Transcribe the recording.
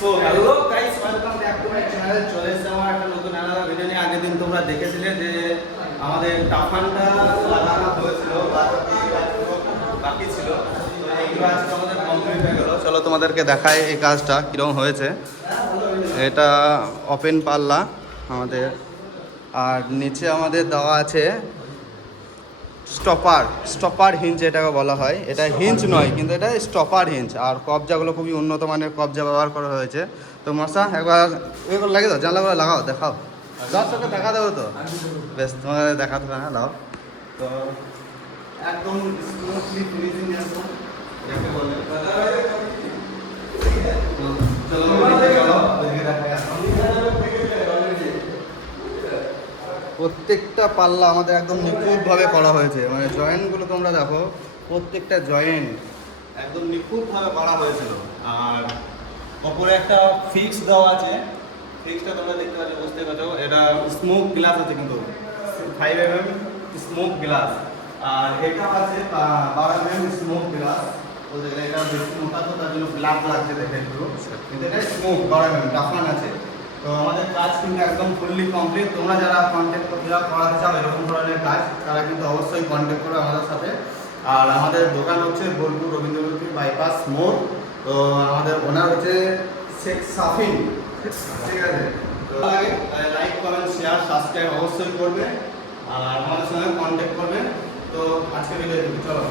So hello guys, welcome back to my channel. চলে এসেছে আমার একটা নতুন আলাদা ভিডিও নিয়ে। আগের দিন তোমরা দেখেছিলে যে আমাদের টাফানটা লাগানো হয়েছিল, বাকি ছিল। তো এইগুলো আজকে আমাদের কমপ্লিট হয়ে গেল। চলো তোমাদেরকে দেখাই এই কাজটা কীরকম হয়েছে। এটা ওপেন পাল্লা আমাদের, আর নিচে আমাদের দেওয়া আছে স্টপার হিঞ্জ, এটাকে বলা হয়। এটা হিঞ্জ নয়, কিন্তু এটা স্টপার হিঞ্জ। আর কবজাগুলো খুবই উন্নত মানের কবজা ব্যবহার করা হয়েছে। তো মশা একবার এগুলো লাগিয়ে দাও, জানলাগুলো লাগাও, দেখাও, দর্শককে দেখা দেবো তো। বেশ, তোমাদের দেখাতে হবে, হ্যাঁ, দাও। তো একদম স্মুথলি ফিনিশিং একদম যাকে বলে। চলো ওইদিকে দেখাই। প্রত্যেকটা পাল্লা আমাদের একদম নিখুঁতভাবে করা হয়েছে, মানে জয়েন্টগুলো তোমরা দেখো, প্রত্যেকটা জয়েন্ট একদম নিখুঁতভাবে করা হয়েছিল। আর ওপরে একটা ফিক্স দেওয়া আছে, ফিক্সটা তোমরা দেখতে পাচ্ছ, বুঝতে পারছো। এটা স্মোক গ্লাস আছে, কিন্তু 5 mm স্মোক গ্লাস। আর এটা আছে 12 mm স্মোক গ্লাস। তো এটা বেশি মোটা, তো তার জন্য ব্ল্যাক লাগছে দেখে একটু, কিন্তু এটা স্মোক 12 mm টাফান আছে। তো আমাদের কাজ কিন্তু একদম ফুললি কমপ্লিট। তোমরা যারা কন্ট্যাক্ট করাতে চাও এরকম ধরনের কাজ, তারা কিন্তু অবশ্যই কন্ট্যাক্ট করবে আমাদের সাথে। আর আমাদের দোকান হচ্ছে বোলপুর রবীন্দ্রপতি বাইপাস মোড়। তো আমাদের ওনার হচ্ছে শেখ সাফিন, ঠিক আছে। তো লাইক কমেন্ট শেয়ার সাবস্ক্রাইব অবশ্যই করবে, আর আমাদের সঙ্গে কন্ট্যাক্ট করবে। তো আজকে ভিডিও চলো।